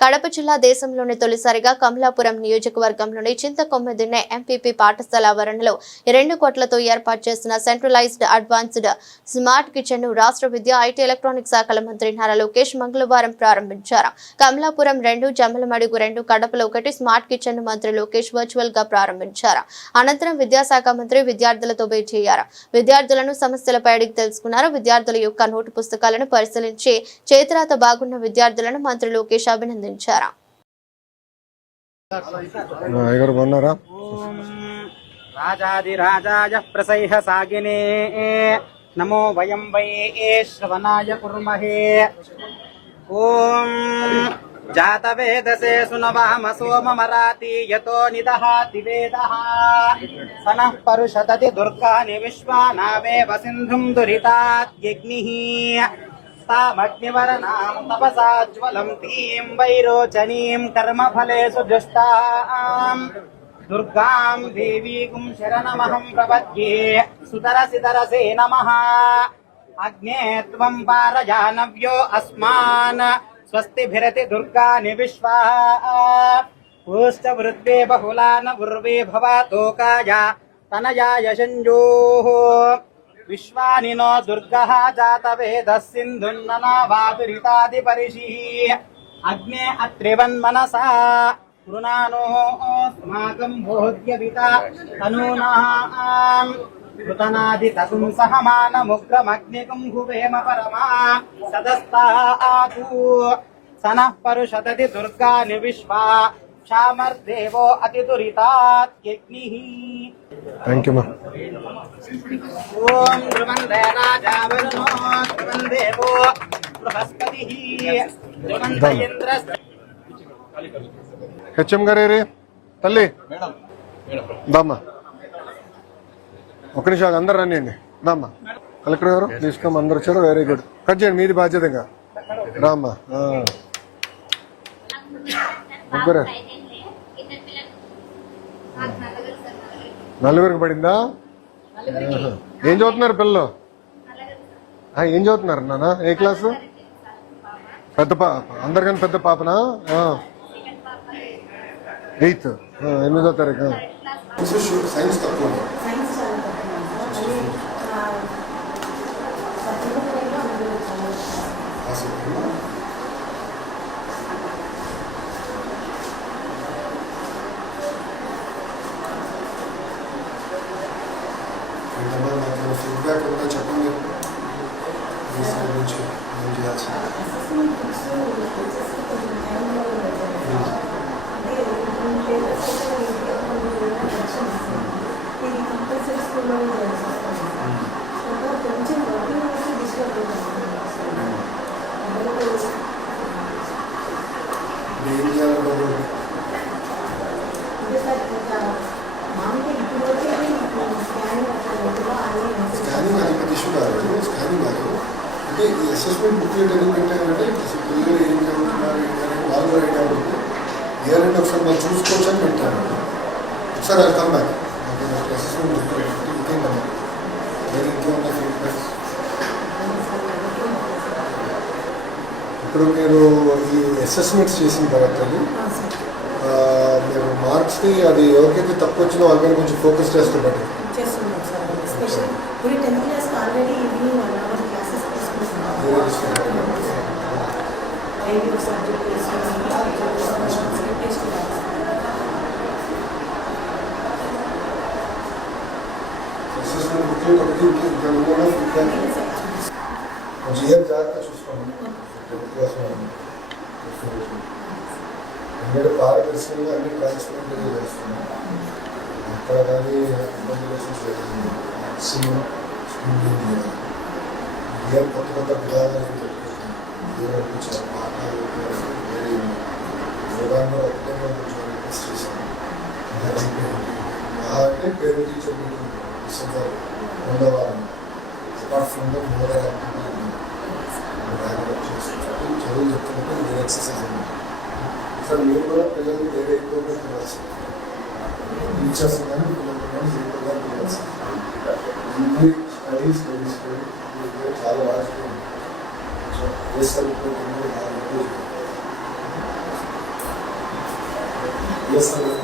కడప జిల్లా దేశంలోని తొలిసారిగా కమలాపురం నియోజకవర్గంలోని చింతకొమ్మిదిన్నె ఎంపీపీ పాఠశాల ఆవరణలో రెండు కోట్లతో ఏర్పాటు చేసిన సెంట్రలైజ్డ్ అడ్వాన్స్డ్ స్మార్ట్ కిచెన్ను రాష్ట్ర విద్య ఐటీ ఎలక్ట్రానిక్ శాఖల మంత్రి నారా లోకేష్ మంగళవారం ప్రారంభించారు. కమలాపురం రెండు జమ్మలమడుగు రెండు కడపలో ఒకటి స్మార్ట్ కిచెన్ను మంత్రి లోకేష్ వర్చువల్గా ప్రారంభించారు. అనంతరం విద్యాశాఖ మంత్రి విద్యార్థులతో భేటీ అయ్యారు. విద్యార్థులను సమస్యలపై అడిగి తెలుసుకున్నారు. విద్యార్థుల యొక్క నోటు పుస్తకాలను పరిశీలించి చేతిరాత బాగున్న విద్యార్థులను మంత్రి లోకేష్ అభినందించారు. ఓం రాజాదిరాజాయ ప్రసైహ సాగినే. నమో వయం వై శ్రవణాయ కుర్మహే. ఓం జాతవేదసే సునవామ సోమమరాతి యతో నిదహాతి వేదః సనః పరుషదతి దుర్గాని విశ్వానావేవ సింధుం तामग्निवरणां तपसाज्वलं स्वस्ति वैरोचनीं दुर्गा जुष्टाम् दुर्गां देवीकुं शरणमहं प्रपद्ये सुतरसि तरसे नमः बहुला नुर्वे पूर्वे भवतोकाय विश्वानिनो दुर्गः जातवेदस्सिन्धुन्ननाभातुरितादिपरिषिः अग्ने अत्रिवन्मनसा कृणानोऽस्माकं भोग्यविता तनूनाम्। कृतनादितपुंसहमानमुग्रमग्निकुं हुवेम परमा सदस्ता आतु स परुषदति दुर्गानि विश्वा क्षामर्देवो अतिदुरितात् यज्ञिः। థ్యాంక్ యూ మా ఓం ధ్రువందే రాజా వరుణో ధ్రువం దేవో బృహస్పతిః ధ్రువంత ఇంద్రశ్చ హెచ్ఎం గారే తల్లి. దామ్మా. ఒక నిమిషం అందరు రానియండి దామ్మా. కలెక్టర్ గారు తీసుకోమ్మ అందరు వచ్చారు. వెరీ గుడ్ కట్ చేయండి మీది బాధ్యత ఇంకా. రామ్మా. ముగ్గురే. నలుగురికి పడిందా. ఏం చదువుతున్నారు పిల్లలు? ఏం చదువుతున్నారు నాన్న ఏ క్లాసు? పెద్ద పాప అందరికన్నా పెద్ద పాపనా? ఎయిత్. ఎనిమిదో తారీఖు. సైన్స్ తక్కువ. ఫీడ్బ్యాక్ ఉందో చెప్పండి నుంచి ఏం చేయాల్సింది ఏం అంటే ఈ అసెస్మెంట్ బుక్లెట్ ఎందుకు పెట్టారంటే పిల్లలు ఏం చదువుతున్నారు వాళ్ళు ఐడియా ఇయర్ అండ్ ఒకసారి మనం చూసుకోవచ్చు అని పెట్టారు. ఒకసారి అది కమ్ బ్యాక్ అసెస్మెంట్ బుక్లెట్ ఇంకేం కదా. వేరే ఇంకేమన్నా ఫీడ్బ్యాక్ ఇప్పుడు మీరు ఈ అసెస్మెంట్స్ చేసిన తర్వాత మీరు మార్క్స్ని అది ఎవరికైతే తక్కువ వచ్చినా వాళ్ళకైనా కొంచెం ఫోకస్ చేస్తే బట్టి చేస్తున్నాం సార్. స్పెషల్ ఇప్పుడు టెన్త్ క్లాస్ ఆల్రెడీ జాగ్రత్త చూసుకోండి టెన్త్ క్లాస్ వాళ్ళు. ఎందుకంటే పారదర్శకంగా అన్ని ట్రాన్స్పరెంట్గా చేస్తున్నాం అక్కడ కానీ రెగ్యులేషన్స్ మ్యాక్సిమం స్కూల్ ఏం కొత్త కొత్త విధానాలు ఏం కొంచెం పాఠాలు యోగాల్లో ఒకటే కొంచెం రిక్వెస్ట్ చేశాను. అంటే టీచర్ డిసెంబర్ రెండవ అపార్ట్ ఫ్రమ్ ద చదువు చెప్తున్నట్టు మీరు ఎక్సర్సైజ్ ఉంది సార్ మీరు కూడా పిల్లల్ని వేరే టీచర్స్ కానీ Yes, I will.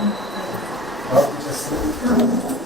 Yes, I will.